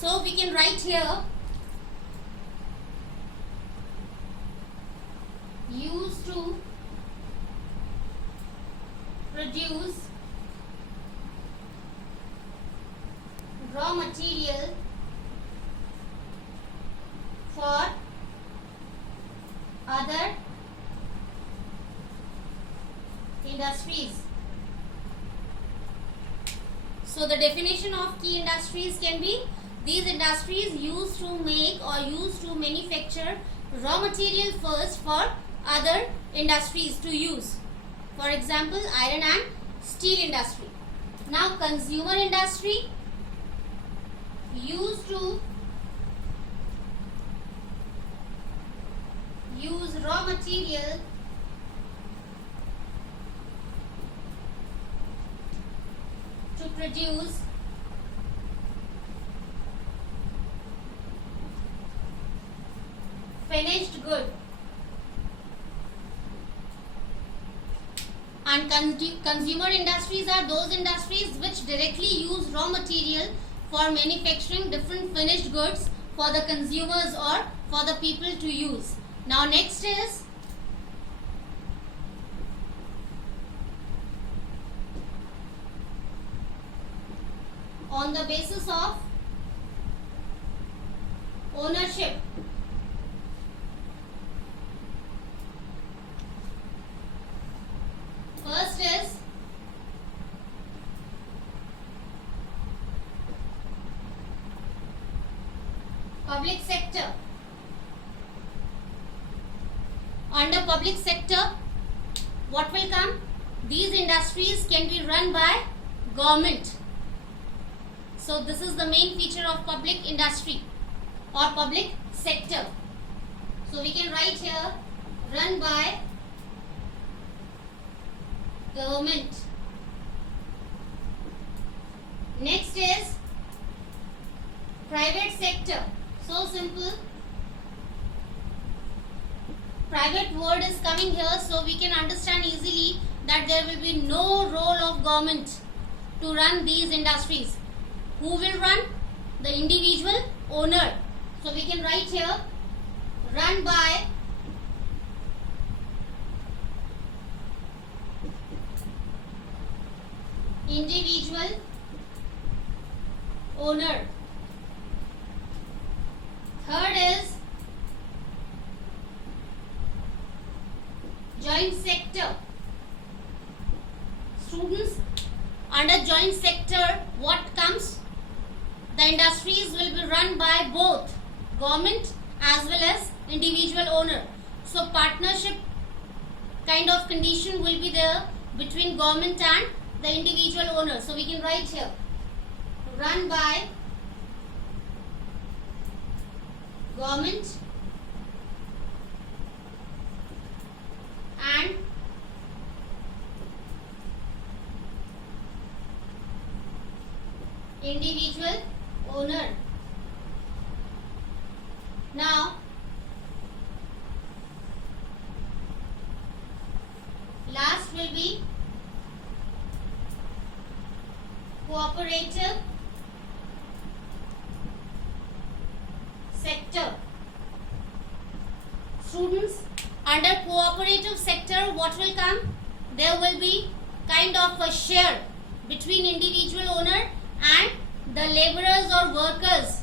So we can write here used to produce raw material for other industries. So the definition of key industries can be these industries used to make or used to manufacture raw material first for other industries to use. For example, iron and steel industry. Now consumer industry used to use raw material to produce finished good. And consumer industries are those industries which directly use raw material for manufacturing different finished goods for the consumers or for the people to use. Now next is on the basis of ownership. First is public sector. Under public sector, what will come? These industries can be run by government. So this is the main feature of public industry or public sector. So we can write here run by government. Next is private sector. So simple. Private word is coming here, so we can understand easily that there will be no role of government to run these industries. Who will run? The individual owner. So we can write here run by individual owner. Third is joint sector. Students, under joint sector, what comes? The industries will be run by both government as well as individual owner. So partnership kind of condition will be there between government and the individual owner. So we can write here run by government and individual owner. Now last will be cooperative sector. Students, under cooperative sector, what will come? There will be kind of a share between individual owner and the laborers or workers.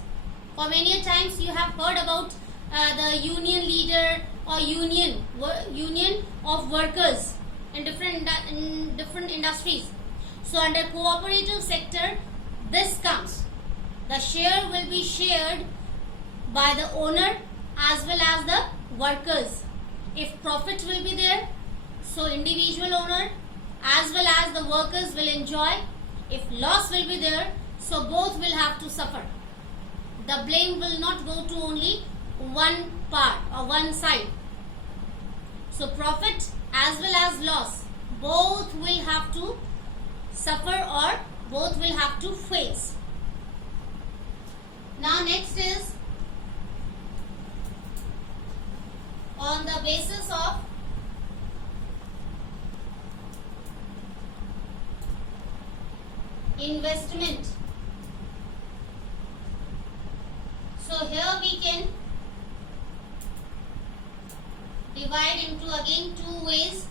For many times you have heard about the union leader or union of workers in different industries. So under cooperative sector, this comes. The share will be shared by the owner as well as the workers. If profit will be there, so individual owner as well as the workers will enjoy. If loss will be there, so both will have to suffer. The blame will not go to only one part or one side. So profit as well as loss, both will have to suffer or both will have to face. Now next is on the basis of investment. So here we can divide into again two ways.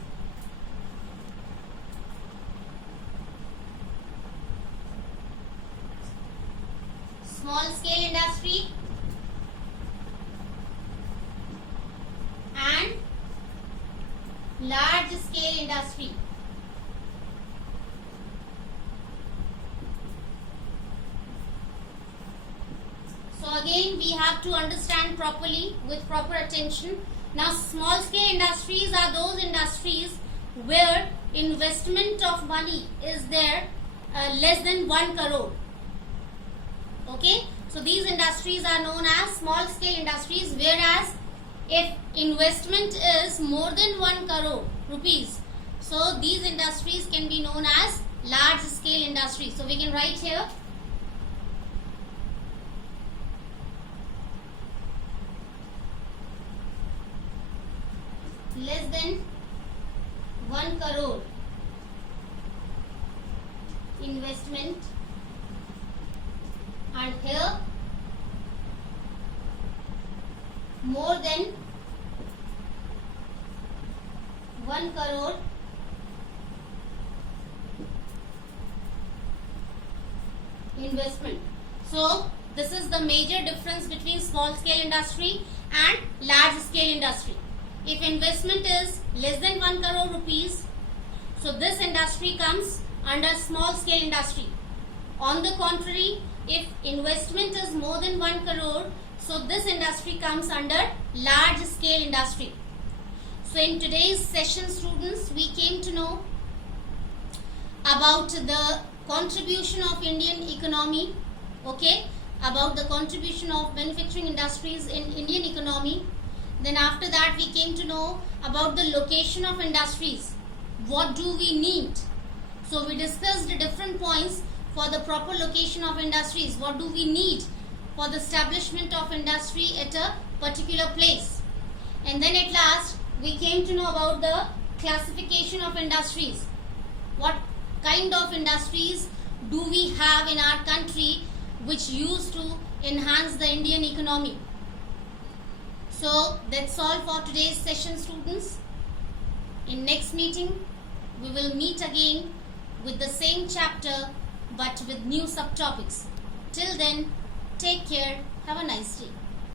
Small scale industry and large scale industry. So again we have to understand properly with proper attention. Now small scale industries are those industries where investment of money is there less than 1 crore. Okay, so these industries are known as small scale industries, whereas if investment is more than 1 crore rupees, so these industries can be known as large scale industries. So we can write here less than 1 crore investment, and here more than 1 crore investment. So this is the major difference between small scale industry and large scale industry. If investment is less than 1 crore rupees, so this industry comes under small scale industry. On the contrary, if investment is more than 1 crore, so this industry comes under large scale industry. So in today's session, students, we came to know about the contribution of Indian economy, okay, about the contribution of manufacturing industries in Indian economy. Then after that we came to know about the location of industries. What do we need? So we discussed the different points for the proper location of industries. What do we need for the establishment of industry at a particular place? And then at last we came to know about the classification of industries. What kind of industries do we have in our country which used to enhance the Indian economy? So that's all for today's session, students. In next meeting we will meet again with the same chapter but with new subtopics. Till then, take care. Have a nice day.